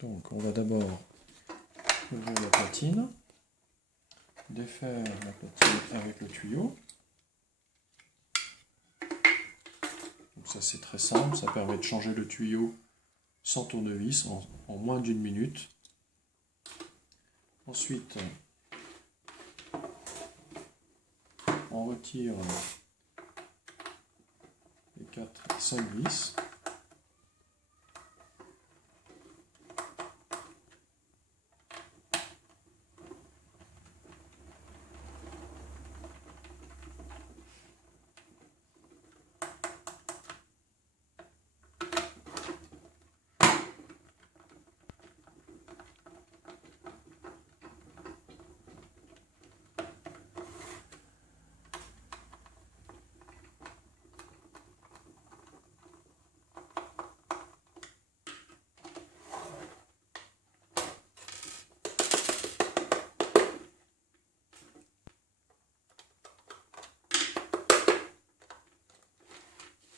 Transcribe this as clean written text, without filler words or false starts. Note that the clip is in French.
Donc on va d'abord ouvrir la platine, défaire la platine avec le tuyau. Donc ça c'est très simple, ça permet de changer le tuyau sans tournevis en moins d'1 minute. Ensuite, on retire les 4 et 5 vis.